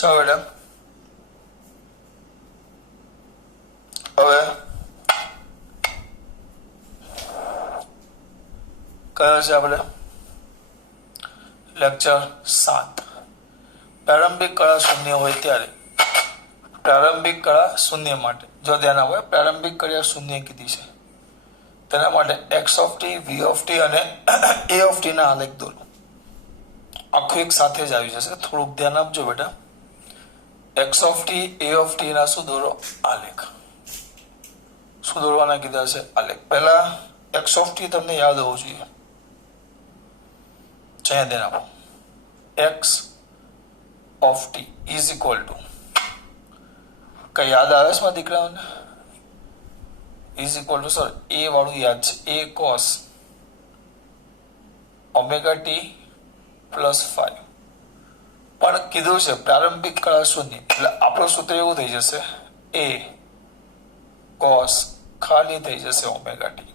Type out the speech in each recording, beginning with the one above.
ચાલો બેટા હવે કયો છે આપણે લેક્ચર 7 પ્રારંભિક કળા શૂન્ય હોય ત્યારે પ્રારંભિક કળા શૂન્ય માટે જો ધ્યાન આવે પ્રારંભિક કળા શૂન્ય કીધી છે તેના માટે x of t v of t અને a of t ના આલેખ દોરો આખું એક સાથે જ આવી જશે થોડુંક ધ્યાન આપજો બેટા x of t a of t ના શું દોરો આલેખ શું દોરવાના કીધા છે આલેખ પહેલા x of t તમને યાદ હોવું જોઈએ જય ધ્યાન આપો x of t is equal to કઈ યાદ આવે છે મારા દીકરાઓને is equal to sir a વાળું યાદ છે a cos omega t plus 5 પણ કીધું છે પ્રારંભિક કળા શૂન્ય એટલે આપણું સૂત્ર એવું થઈ જશે a cos ખાલી થઈ જશે ઓમેગા ટી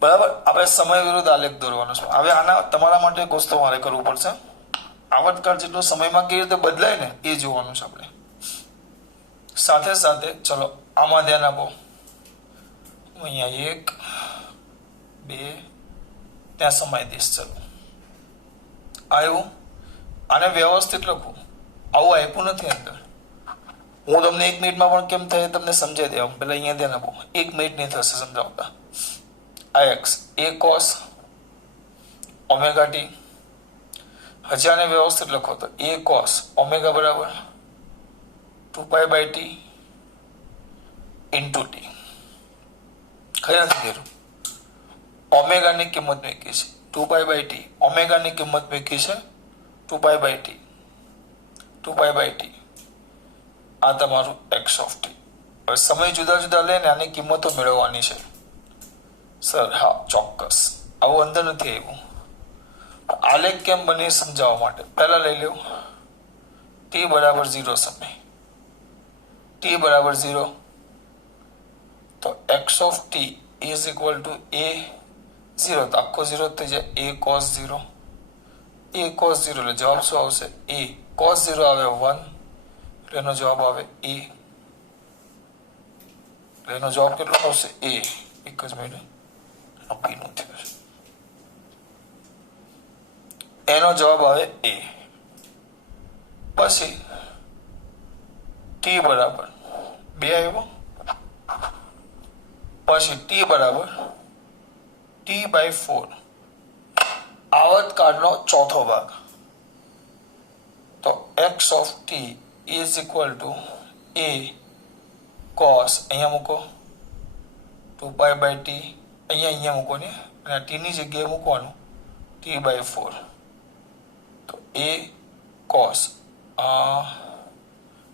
બરાબર આપણે સમય વિરુદ્ધ આલેખ દોરવાનો છે હવે આના તમારા માટે એક વસ્તુ મારે કરવું પડશે આવર્તકાળ જેટલો સમયમાં કેવી રીતે બદલાય ને એ જોવાનું છે આપણે સાથે સાથે ચલો આમાં ધ્યાન આપો અહીંયા 1 2 ત્યાં સમય દઈશ ચલો આવ્યું આને વ્યવસ્થિત લખું આવું આપ્યું નથી અંદર હું તમને 1 મિનિટમાં પણ કેમ થાય તમને સમજાવી દેવા પેલા અહીંયા ધ્યાન આપો 1 મિનિટ નહીં થશે સમજાવતા આ એક્સ એ કોસ ઓમેગા ટી હજી આને વ્યવસ્થિત લખો તો એ કોસ ઓમેગા બરાબર 2π/t ઇન્ટુ ટી ખરા નથી કર્યું ઓમેગાની કિંમત મૂકી છે 2π/t ઓમેગાની કિંમત મૂકી છે 2π/t 2π/t આ તમારું x of t હવે સમય જુદા જુદા લઈને આની કિંમતો મેળવવાની છે સર હા ચોક્કસ આવું અંદર નથી આવ્યું આલેખ કેમ બને સમજાવવા માટે પહેલા લઈ લેવું t બરાબર 0 સમય t બરાબર 0 તો x of t is equal to a 0 તો આખો 0 થઈ જાય a cos 0 એટલે જવાબ શું આવશે a cos 0 આવે 1 એટલે એનો જવાબ આવે a એટલે એનો જવાબ કેટલો આવશે a એક જ મિનિટ પીનું થયું છે એનો જવાબ આવે a પછી t બરાબર 2 આવ્યો પછી t બરાબર t/4 આવર્તકાળનો ચોથો ભાગ તો x of t is equal to a cos અહીંયા મૂકો 2π/t અહીંયા મૂકો ને અને t ની જગ્યાએ મૂકવાનું t/4 તો a cos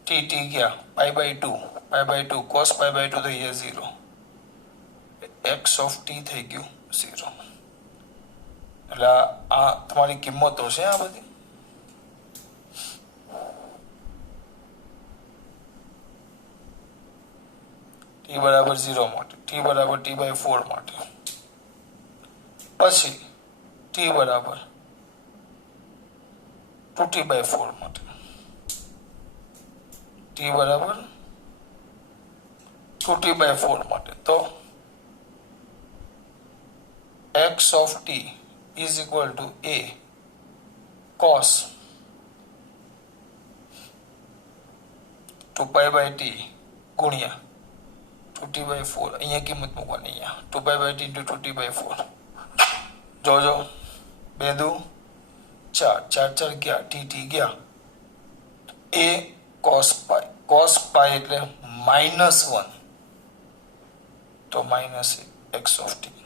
t ગયા π/2 cos π/2 તો અહીંયા 0 x of t થઈ ગયું 0 એટલે આ તમારી કિંમતો છે આ બધી t બરાબર 0 માટે t બરાબર t/4 માટે પછી t બરાબર 2t/4 માટે t બરાબર 2t/4 માટે તો x of t is equal to a cos 2π/t ગુણ્યા 2t/4 અહીંયા કિંમત મૂકવાની અહીંયા 2π/t into 2t/4 જોજો 2 2 4 4 ગયા t ગયા a cos π એટલે -1 તો માઇનસ x of t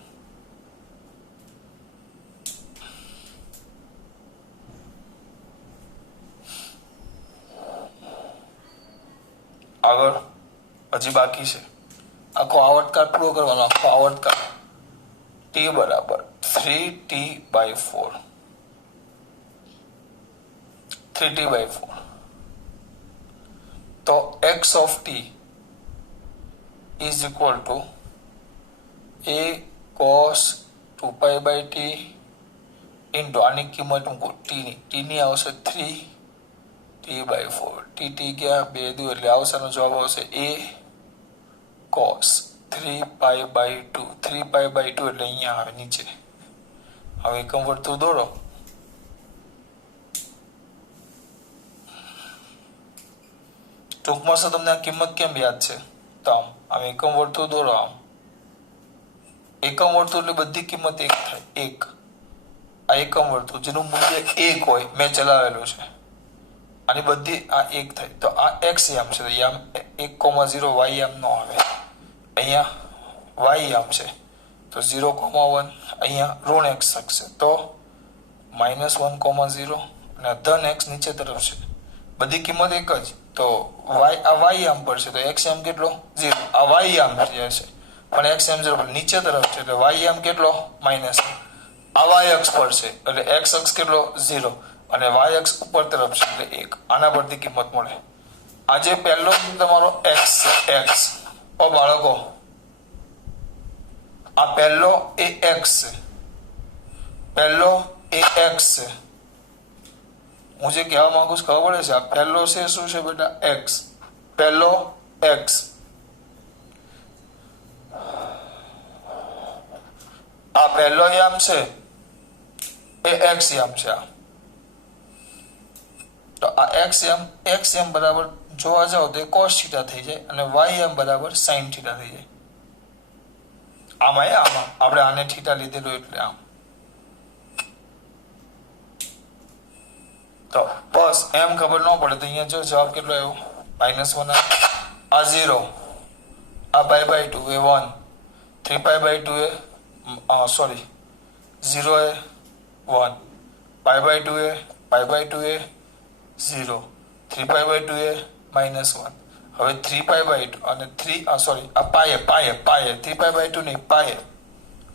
આગળ હજી બાકી છે આખો આવર્તકાળ પૂરો કરવાનો આખો આવર્તકાળ t બરાબર 3t/4 3t/4 તો x of t is equal to a cos 2π/t into આની કિંમત મૂકો t ની આવશે 3 t/4 tt ગયા 2 દુ એટલે આવશેનો જવાબ આવશે a cos 3π/2 3π/2 એટલે અહીંયા આવે નીચે. હવે એકમ વર્તુળ દોરો. ટૂંકમાં શું તમને આ કિંમત કેમ યાદ છે? તો આમ એકમ વર્તુળ દોરો. આમ એકમ વર્તુળ એટલે બધી કિંમત 1 થાય. 1 આ એકમ વર્તુળ જેનું મૂલ્ય 1 હોય મેં ચલાવેલું છે આની બધી આ 1 થાય તો આ x યામ છે તો યામ 1,0 y યામ નો આવે. અહીંયા y યામ છે તો 0,1 અહીંયા ઋણ x થશે તો -1,0 અને ધન x નીચે તરફ છે બધી કિંમત એક જ તો y યામ પર છે તો x યામ કેટલો 0 આ y યામ છે પણ x યામ 0 નીચે તરફ છે એટલે y યામ કેટલો -1 આ y અક્ષ પર છે એટલે x અક્ષ કેટલો 0 અને y અક્ષ ઉપર તરફ છે એટલે 1 આના પરથી કિંમત મળે. આજે પહેલો તમારો x x ઓ બાળકો આ પહેલો એ x છે પહેલો એ x છે હું જે કહેવા માંગુ છું ખબર પડે છે આ પહેલો છે શું છે બેટા x પહેલો x આ પહેલો યામ છે એ x યામ છે તો આ x યામ બરાબર જોવા જાવ તો cos θ થઈ જાય અને y યામ બરાબર sin θ થઈ જાય. આમાં આપણે આને θ લીધેલું એટલે આમ તો બસ એમ ખબર ન પડે તો અહીંયા જો જવાબ કેટલો આવ્યો -1 આ 0 આ π/2 એ 1 3π/2 એ 0 એ 1 π/2 એ 0 3π/2 એ -1 હવે 3π/2 અને 3 આ પાયે 3π/2 નહીં પાયે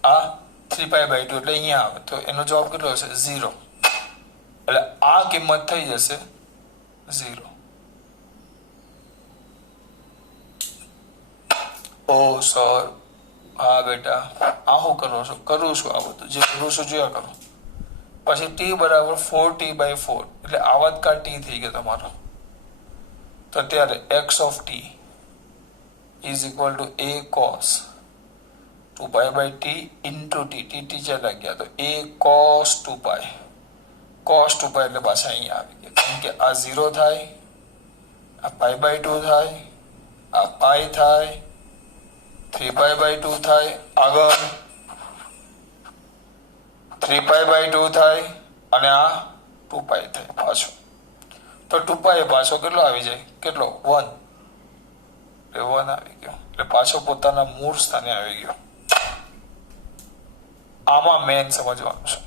આ 3π/2 એટલે અહીંયા આવે તો એનો જવાબ કેટલો હશે 0 એટલે આ કિંમત થઈ જશે 0. ઓ સર હા બેટા આ હું કરું છું આ બધું જે કરું છું જોયા કરો. પછી t બરાબર 4t/4 એટલે આવતકાળ t થઈ ગયો તમારો તો ત્યારે x of t is equal to a cos 2π/t into t t ચાલ્યા ગયા તો a cos 2π એટલે પાછા અહીંયા આવી ગયા કેમ કે આ 0 થાય આ π/2 થાય આ π થાય 3π/2 થાય આગળ 3π/2 થાય અને આ 2π થાય પાછો તો 2π એ પાછો કેટલો આવી જાય કેટલો 1 એટલે 1 આવી ગયો એટલે પાછો પોતાના મૂળ સ્થાને આવી ગયો. આમાં મેન સમજવાનું છે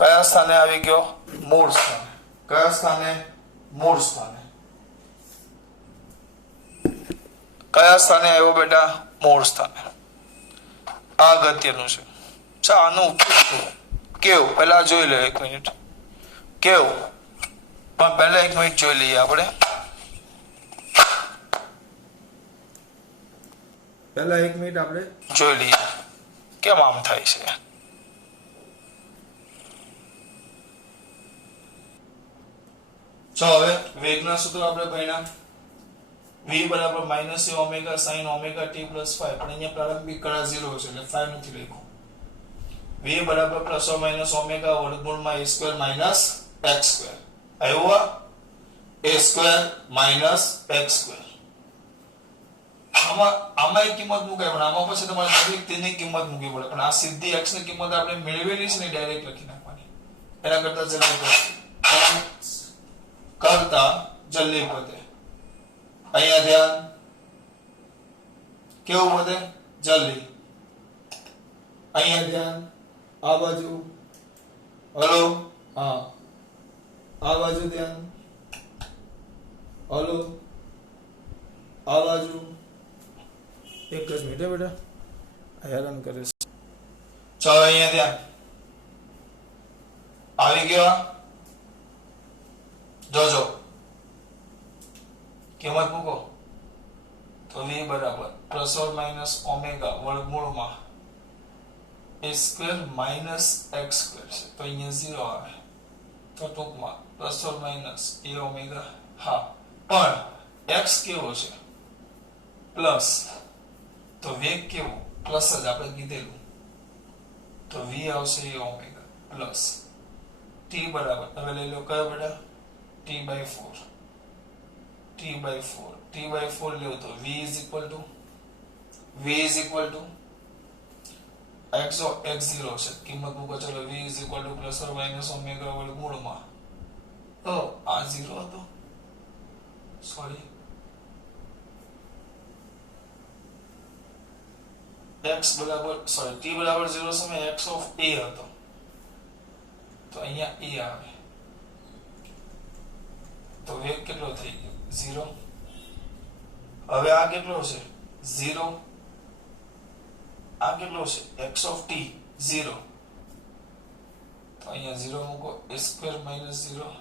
કયા સ્થાને આવી ગયો મૂળ સ્થાને. કયા સ્થાને મૂળ સ્થાને. કયા સ્થાને આવ્યો બેટા મૂળ સ્થાને. આ અગત્યનું છે. આનું કેવું પહેલા જોઈ લે 1 મિનિટ કેવું પણ પહેલા 1 મિનિટ જોઈ લઈએ આપણે જોઈ લઈએ કેમ આમ થાય છે. ચાલો હવે વેગના સૂત્ર આપણે ભણ્યા v બરાબર -a omega sin omega t + 5 પણ અહીંયા પ્રારંભિક કળા 0 છે એટલે 5 નથી લખ્યું. v બરાબર ± ઓમેગા વર્ગમૂળમાં a² - x². આવ્યો a² - x². આમાં એક કિંમત મૂકાય પણ આમાં પછી તમારે દરેક તેની કિંમત મૂકવી પડે પણ આ સીધી x ની કિંમત આપણે મેળવેલી છે ને ડાયરેક્ટ લખી નાખવાની એના કરતા જલ્દી પતે અહીંયા ધ્યાન કેવું પતે જલ્દી અહીંયા ધ્યાન આ બાજુ હલો હા આ બાજુ ધ્યાન હલો આ બાજુ એક જ મિનિટ બેટા હેરાન કરે છે. ચાલો અહીંયા ધ્યાન આવી ગયો જોજો કિંમત મૂકો તો v બરાબર ± ઓમેગા વર્ગમૂળમાં a² - x² છે તો અહીંયા 0 આવે તો ટૂંકમાં plus or minus A omega. હા, પણ x કેવો છે? પ્લસ. તો વેગ કેવો? પ્લસ જ આપણે કીધેલું. તો v આવશે એ ઓમેગા પ્લસ t બરાબર. હવે લઈ લો કયો બેટા? t/4. t/4 લેવો તો v is equal to x0 છે. કિંમત મૂકો. ચલો v is equal to plus or minus omega વર્ગમૂળમાં. તો આ 0 હતો. સોરી, x બરાબર t બરાબર 0 સમયે x ઓફ a હતો. તો અહીંયા a આવે. તો વેગ કેટલો થઈ ગયો? 0. હવે આ કેટલો છે? 0. આ કેટલો છે? x of t 0. તો અહીંયા 0 મૂકો. a² - 0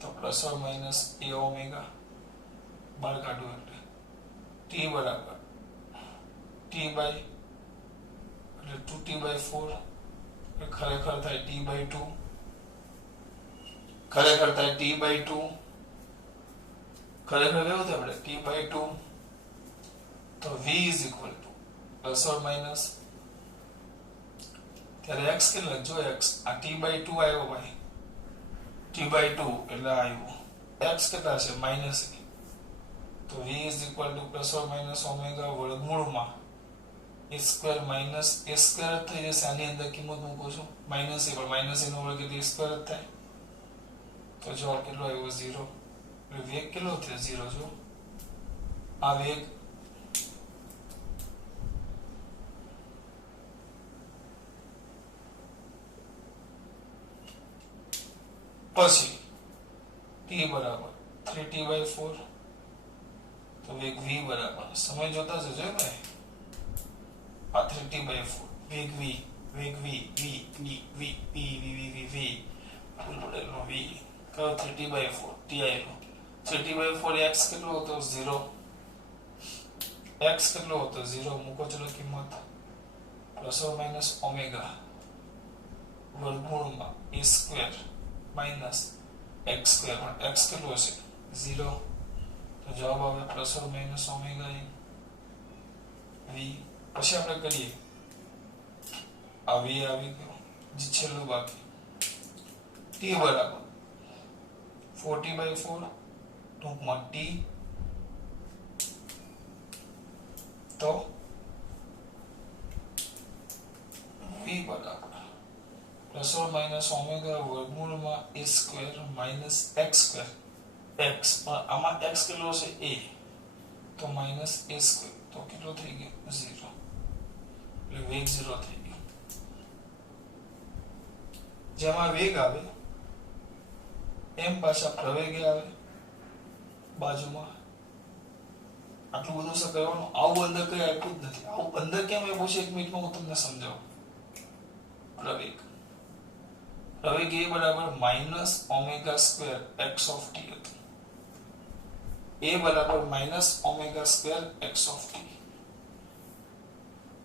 તો plus or minus a omega બહાર કાઢવું એટલે t બરાબર t બાય એટલે 2t/4 ખરેખર થાય t/2. ખરેખર થાય t/2. ખરેખર કેવું થાય આપણે? t/2. તો v is equal to plus or minus ત્યારે x કેટલા? જો x આ t/2 આવ્યો ભાઈ. t/2 એટલે આવ્યું. x કેટલા છે? Minus a. તો v is equal to plus or minus omega વર્ગમૂળમાં a² માઇનસ a² થઈ જશે. આની અંદર કિંમત મૂકો છો માઇનસ a, પણ માઇનસ a નો વર્ગ એટલે a² જ થાય. તો જવાબ કેટલો આવ્યો? 0. એટલે વેગ કેટલો થયો? 0. જો આ વેગ. પછી t બરાબર 3t/4 તો વેગ v બરાબર સમય જોતા જજો ભાઈ. આ 3t/4 વેગ v ફૂલ v કયો? 3t/4 t આયલો. 3t/4 x કેટલો હતો? 0. x કેટલો હતો? 0. મૂકો ચલો કિંમત. પ્લસ ઓર માઇનસ ઓમેગા વર્ગમૂળમાં a² માઇનસ x². x કેટલો છે? 0. તો જવાબ આવે plus or minus omega v. પછી આપણે કરીએ આ v આવી ગયો. જે છેલ્લું બાકી t બરાબર 4t/4 ટૂંકમાં t. તો v બરાબર પ્લસ ઓર માઇનસ ઓમેગા વર્ગમૂળમાં a² માઇનસ x². x આમાં x કેટલો છે? a. તો માઇનસ a². તો કેટલો થઈ ગયો? 0. એટલે વેગ 0 થઈ ગયો. જેમાં વેગ આવે એમ પાછા પ્રવેગે આવે બાજુમાં. આટલું બધું શું કરવાનું? આવું અંદર કઈ આપ્યું જ નથી. આવું અંદર કેમ આપ્યું છે? 1 મિનિટમાં હું તમને સમજાવું. પ્રવેગ પ્રવેગ a બરાબર માઇનસ ઓમેગા² x ઓફ t હતું. a બરાબર માઇનસ ઓમેગા² x ઓફ t.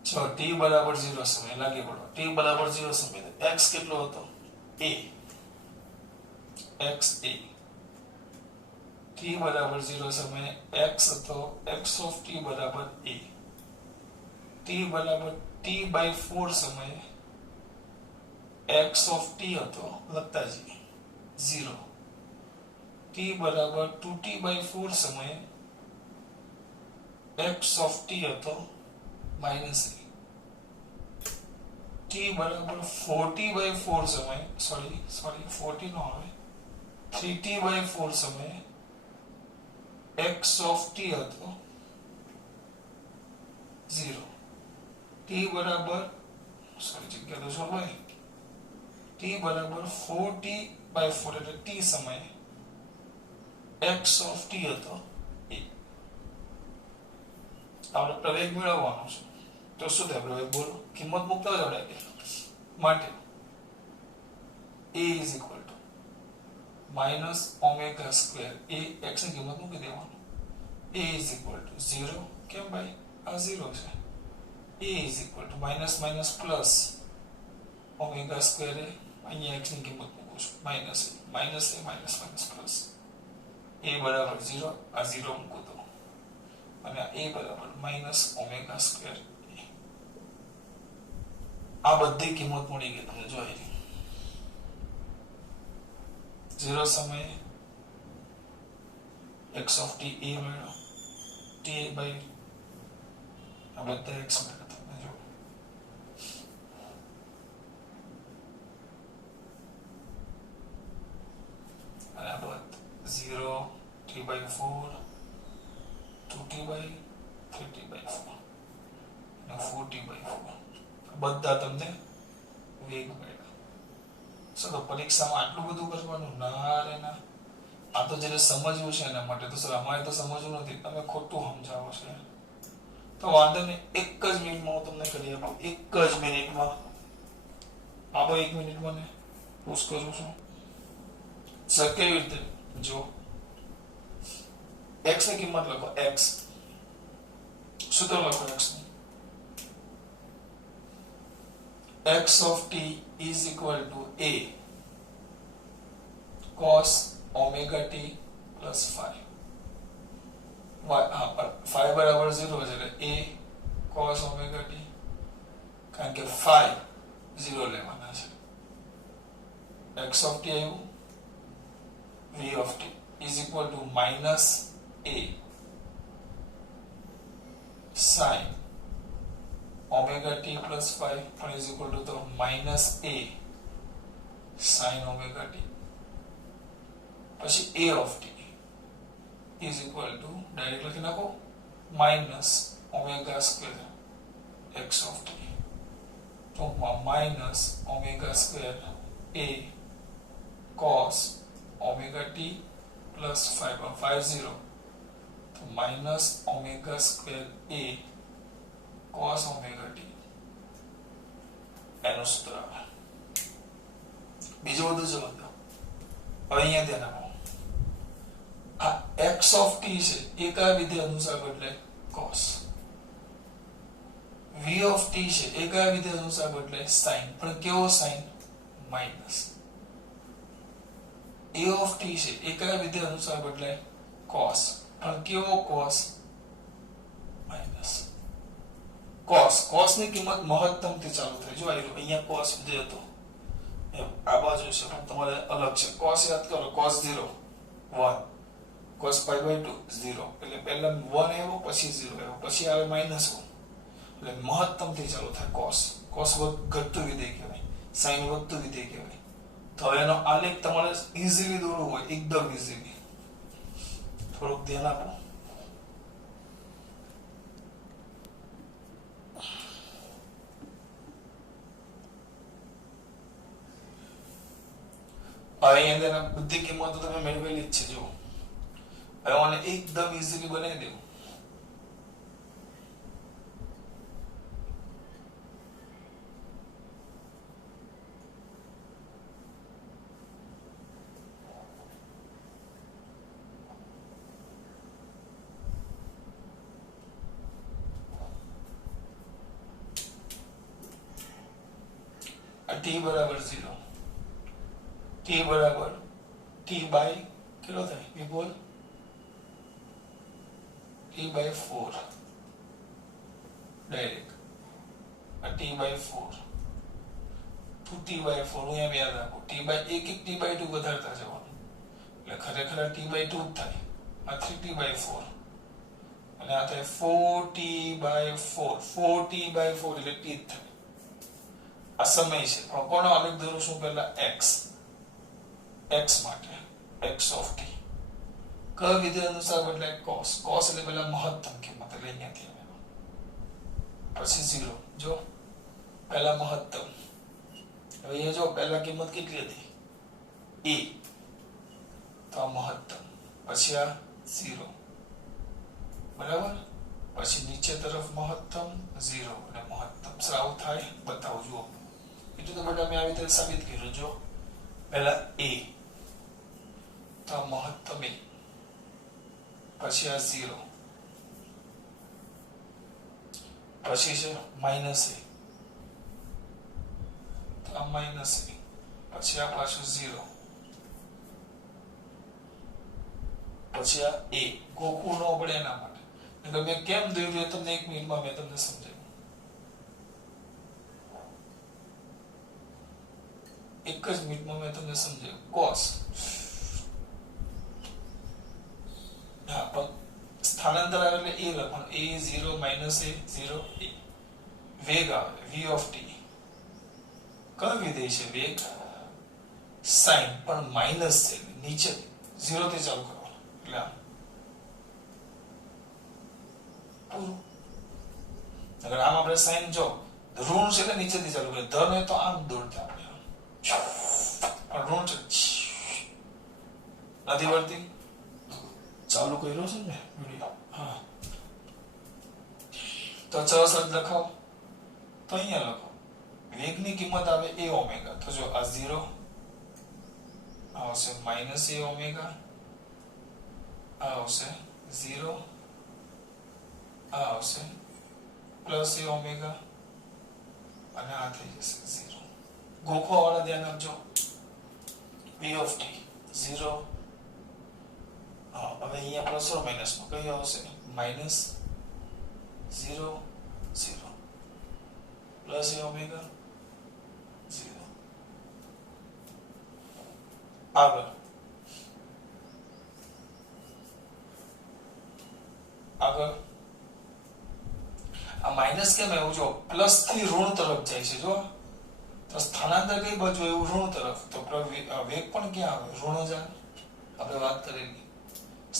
જો t બરાબર 0 સમય લાગી પડો. t બરાબર 0 સમય x કેટલો હતો? a. x a. t બરાબર 0 સમયે x હતો x ઓફ t બરાબર a. t બરાબર t/4 સમયે x ઓફ t હતો લખતાજી 0. t બરાબર 2t/4 સમયે x ઓફ t હતો માઇનસ a. t બરાબર 4t/4 સમયે સોરી 40 નો આવે 3t/4 સમયે x ઓફ t હતો 0. t બરાબર સોરી જગ્યા તો છોડ ભાઈ. t બરાબર 4t/4 એટલે t સમયે x ઓફ t હતો a. આપણે પ્રવેગ મેળવવાનો છે. તો શું થાય પ્રવેગ? બોલો કિંમત મૂકતા જ આવડે માટે a is equal to minus omega square. a x ની કિંમત મૂકી દેવાનું. a is equal to 0. કેમ ભાઈ? આ 0 છે. a is equal to minus minus plus omega square. અહીંયા x ની કિંમત મૂકો લખું છું માઇનસ એ માઇનસ પ્લસ એ બરાબર 0 આ 0 મૂકું તો અને એ બરાબર માઇનસ ઓમેગા સ્ક્વેર આ બધી કિંમત મળી ગઈ તમને જોઈ 0 સમયે x of t a મળ્યો t by આ બધા x મળ્યો તમને જો અને આ બાદ 0 t by 4 2t by 3t by 4 અને 4t by 4 બધા તમને વેગ મળ્યા તો પરીક્ષામાં આટલું બધું કરવાનું ના રે ના આ તો જેને સમજવું છે એના માટે તો સર અમારે તો સમજવું નથી તમે ખોટું સમજાવો છો તો વાંધો નહીં એક જ મિનિટમાં હું તમને કરી આપું એક જ મિનિટમાં આપો 1 મિનિટ મને પુશ કરું છું સર કેવી રીતે જો x ની કિંમત લખો x સૂત્ર લખો x ની x of t is equal to a cos omega t plus phi phi બરાબર 0 છે એટલે a cos omega t કારણ કે phi 0 લેવાના છે x of t આવ્યું v of t is equal to minus a sin omega t plus phi is equal to the minus a sin omega t પછી a of t is equal to direct લખી નાખો minus omega square x of t તો minus omega square a cos omega t plus phi 0 તો minus omega square a cos omega t એનું સૂત્ર આવે બીજું બધું જવા દો હવે અહીંયા ધ્યાન આપો આ x of t છે એ કયા વિધેય અનુસાર બદલે cos v of t છે એ કયા વિધેય અનુસાર બદલે sin પણ કેવો sin minus a of t છે એ કયા વિધેય અનુસાર બદલે cos પણ કેવો cos માઈનસ cos ની કિંમત મહત્તમ થી ચાલુ થાય જો અહીંયા cos વિધેય હતો આ બાજુ છે પણ તમારે અલગ છે cos યાદ કરો cos 0 1 cos pi by 2 0 એટલે પહેલા 1 આવ્યો પછી 0 આવ્યો પછી આવે -1 એટલે મહત્તમ થી ચાલુ થાય cos ઘટતું વિધેય કહેવાય sin વધતું વિધેય કહેવાય તો એનો આલેખ તમારે ઈઝીલી દોરવું હોય એકદમ ઈઝીલી થોડુંક ધ્યાન આપો અહીંયા બધી કિંમતો તમે મેળવેલી જ છે જો હવે આને એકદમ ઈઝીલી બનાવી દેવું t બરાબર 0 t બરાબર t by કેટલો થાય એ બોલ t by 4 ડાયરેક્ટ આ t by 4 2t by 4 હું એમ યાદ રાખું t by એક t by 2 વધારતા જવાનું એટલે ખરેખર t by 2 જ થાય આ 3t by 4 અને આ થાય 4t by 4 4t by 4 એટલે t જ થાય આ સમય છે પણ કોનો આલેખ દોરું છું પહેલા x માટે x of t કયા વિધેય અનુસાર બદલાય cos એટલે પહેલા મહત્તમ કિંમત એટલે અહીંયાથી આવે પછી 0 જો પહેલા મહત્તમ હવે એ જો પહેલા કિંમત કેટલી હતી a તો આ મહત્તમ પછી આ 0 બરાબર પછી નીચે તરફ મહત્તમ 0 અને મહત્તમ સ્રાવ થાય બતાવું જુઓ એટલું તો બેટા મેં આવી રીતે સાબિત કર્યું જો પહેલા a તો મહત્તમ a પછી આ 0 પછી છે -a તો આ -a પછી આ પાછું 0, પછી આ a ગોખવું ન પડે એના માટે. એટલે મેં કેમ દોર્યું એ તમને 1 મિનિટમાં મેં તમને સમજાવ્યું. એક જ મિનિટમાં મેં તમને સમજાવ્યું. cos હા પણ સ્થાનાંતર આવે એટલે a લખવાનું. a 0 minus a 0 a. વેગ આવે v of t. કયો વિધેય છે? વેગ sin પણ માઈનસ છે નીચે 0 થી ચાલુ કરવાનું. એટલે આમ પૂરું. અગર આમ આપણે sin જો ઋણ છે એટલે નીચેથી ચાલુ કરે, ધન હોય તો આમ દોડતા આપણે પણ ઋણ છે નથી વળતી. ચાલુ કર્યો છે ને વિડિયો. હા તો ચલ લખાવો. તો અહીંયા લખો વેગની કિંમત આવે a ઓમેગા. તો જો આ 0 આવશે માઈનસ a ઓમેગા, આ આવશે 0, આ આવશે પ્લસ a ઓમેગા અને આ થઈ જશે 0. ગોખવા વાળા ધ્યાન આપજો. v of t 0. હવે અહીંયા પ્લસ ઓર માઈનસ માં કઈ આવશે? Minus 0 0 plus a omega 0. આગળ આ માઈનસ કેમ આવ્યું? જો પ્લસ થી ઋણ તરફ જાય છે. જો તો સ્થાનાંતર કઈ બાજુ એવું? ઋણ તરફ. તો વેગ પણ ક્યાં આવે? ઋણ જ આવે. આપણે વાત કરેલી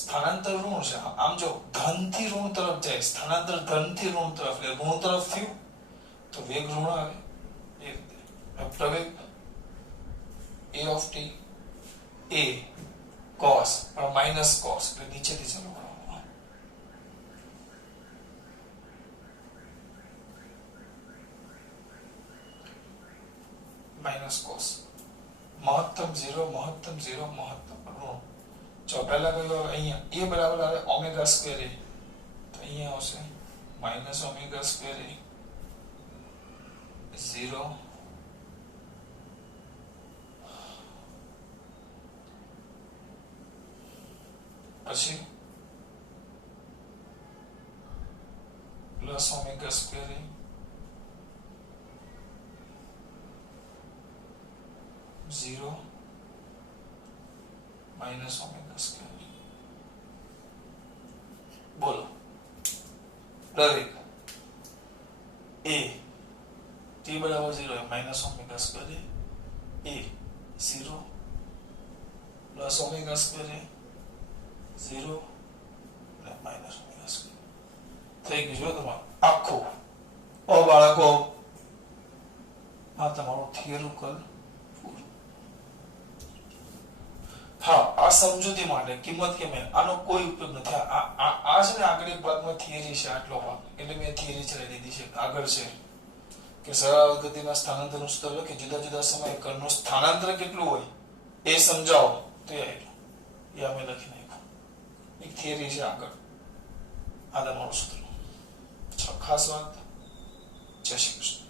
સ્થાનાંતર ઋણ છે. આમ જો ધન થી ઋણ તરફ જાય, સ્થાનાંતર ધન થી ઋણ તરફ, એટલે ઋણ તરફ થયું તો વેગ ઋણ આવે. એ રીતે પ્રવેગ a of t a cos પણ માઈનસ cos એટલે નીચેથી ચાલુ કરવાનું. માઈનસ cos મહત્તમ 0 મહત્તમ 0 મહત્તમ ઋણ. જો પહેલા કયો અહીંયા a બરાબર આવે ઓમેગા સ્ક્વેર a, તો અહીંયા આવશે માઈનસ ઓમેગા સ્ક્વેર a 0 પછી plus omega square a 0 minus omega square. બોલો પ્રવેગ a t બરાબર 0 minus omega square a 0 plus omega square a 0 અને માઈનસ ઓમેગા સ્ક્વેર. થઈ ગયું. જો તમારું આખું. ઓ બાળકો, આ તમારું થિયરિકલ. હા, આ સમજૂતી માટે કિંમત કેમ આનો કોઈ ઉપયોગ નથી. આ છે ને આગળ એક ભાગમાં થિયરી છે, આટલો ભાગ એટલે મેં થિયરી ચલાવી દીધી છે. આગળ છે કે સરળ ગતિના સ્થાનાંતરનું સૂત્ર લખી જુદા જુદા સમયે કણનું સ્થાનાંતર કેટલું હોય એ સમજાવો તો એ અમે લખી નાખ્યું. એક થિયરી છે આગળ. આ તમારું સૂત્ર. ખાસ વાત. જય શ્રી કૃષ્ણ.